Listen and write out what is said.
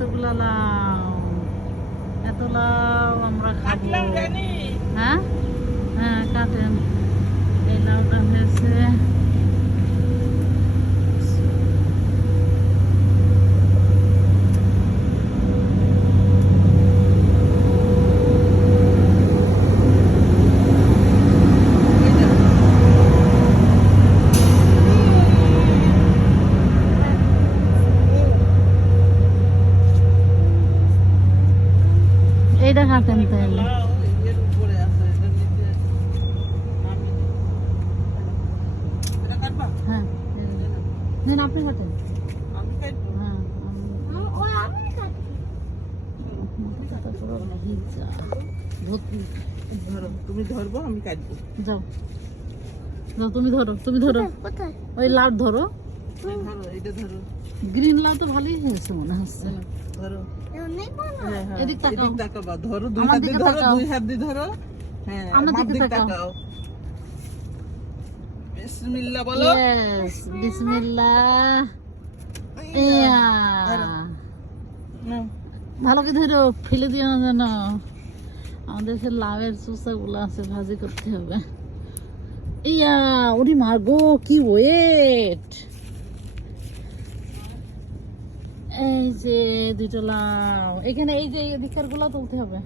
এতগুলা লাউ এত লাউ আমরা খাব। হ্যাঁ? হ্যাঁ কাটেন এই লাউটা হয়েছে। এইটা কাটেন তাহলে। হ্যাঁ আপনি কাটেন। হ্যাঁ তুমি ধরবো আমি কাটবো যাও। যাও তুমি ধরো তুমি ধরো। ওই লাউ ধরো। ধরো এটা ধরো। গ্রিন লাউ তো ভালোই হয়েছে মনে হচ্ছে। ধরো। অনেক বড় হ্যাঁ হ্যাঁ এদিক তাকাও। ধরো দুই হাত দিয়ে ধরো দুই হাত দিয়ে ধরো। হ্যাঁ আমার আমার দিকে তাকাও। তাকাও। বিসমিল্লাহ বলো। ইয়েস বিসমিল্লাহ। ইয়া। ভালো করে ধরো ফেলে দিও না যেন। আমাদের সে লাউয়েরগুলো আছে ভাজি করতে হবে। ইয়া ওরি মারগো কি ওয়েট এই যে দুটো লাউ। এখানে এই যে দিকেরগুলো তুলতে হবে।